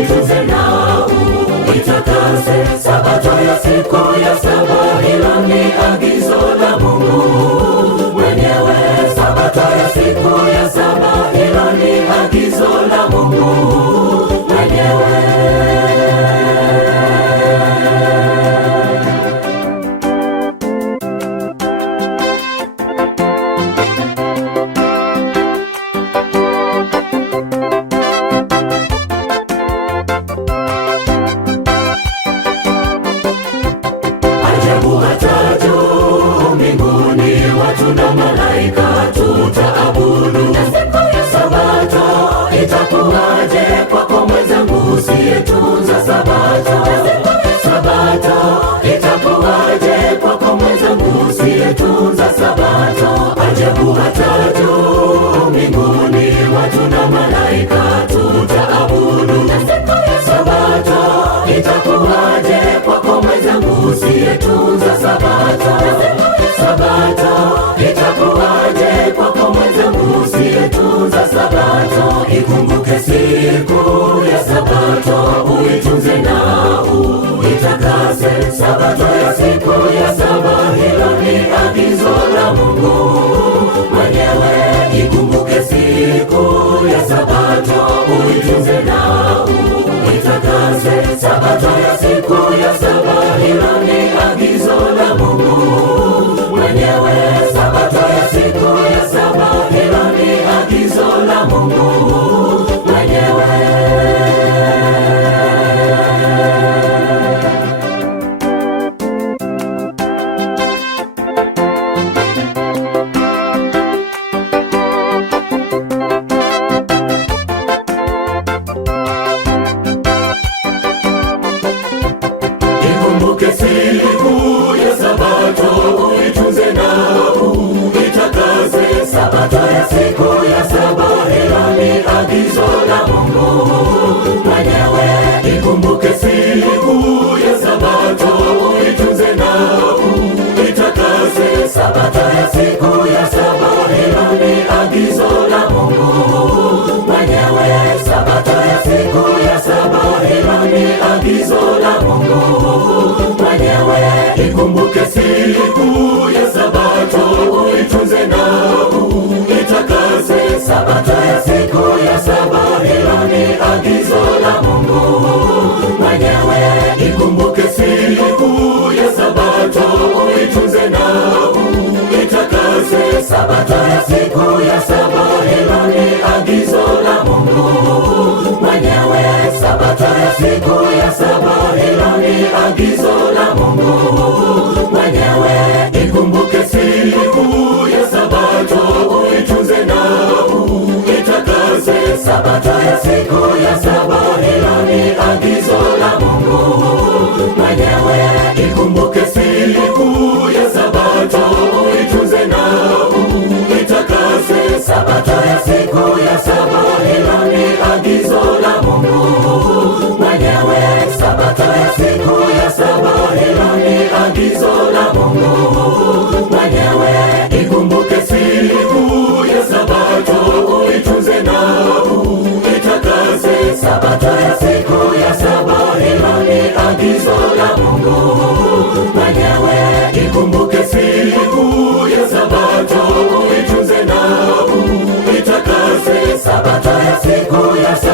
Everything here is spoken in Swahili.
uitunze na uitakase. Sabato ya siku ya saba, hilo ni agizo la Mungu mwenyewe. Sabato ya siku ya saba, hilo ni agizo la Mungu mwenyewe. Hata juu mbinguni watu na malaika tutaabudu. Na siku ya Sabato itakuwaje kwako mwenzangu usiyetunza Sabato? Sabato itakuwaje kwako mwenzangu usiyetunza Sabato? Ajabu, hata juu mbinguni watu na malaika tutaabudu. Na siku ya Sabato itakuwaje kwako mwenzangu usiyetunza Sabato? Sabato itakuwaje kwako mwenzangu usiyetunza Sabato? Ikumbuke siku ya Sabato, uitunze na uitakase. Sabato ya siku ya saba, hilo ni agizo la Mungu mwenyewe. Ikumbuke siku ya Sabato, uitunze na uitakase. Sabato ya siku ya saba, hilo ni agizo la Mungu mwenyewe. Sabato ya siku ya saba, hilo ni agizo la Mungu mwenyewe. Ikumbuke siku ya Sabato, uitunze na uitakase. Sabato ya siku ya saba, hilo ni agizo la Mungu mwenyewe. Ikumbuke siku ya Sabato, uitunze na uitakase. Sabato ya siku ya saba, hilo ni agizo la Mungu mwenyewe. Sabato ya siku ya saba, hilo ni agizo la Mungu mwenyewe. Ikumbuke siku ya Sabato, uitunze na uitakase. Sabato ya siku ya saba, hilo ni agizo la Mungu mwenyewe. Ikumbuke siku ya Sabato, uitunze na uitakase. Sabato ya siku ya saba, hilo ni agizo la Mungu mwenyewe. Sabato ya siku ya saba, hilo ni agizo la Mungu mwenyewe. Ikumbuke siku ya Sabato, uitunze na uitakase. Sabato ya siku ya saba, hilo ni agizo la Mungu mwenyewe. Ikumbuke siku ya Sabato, uitunze na uitakase. Sabato ya siku ya saba, hilo ni agizo la Mungu mwenyewe. Sabato ya siku ya saba, hilo ni agizo la Mungu mwenyewe. Ikumbuke siku ya Sabato, uitunze na uitakase. Sabato ya siku ya saba, hilo ni agizo la Mungu mwenyewe. Ikumbuke siku ya Sabato, uitunze na uitakase. Sabato ya siku ya saba,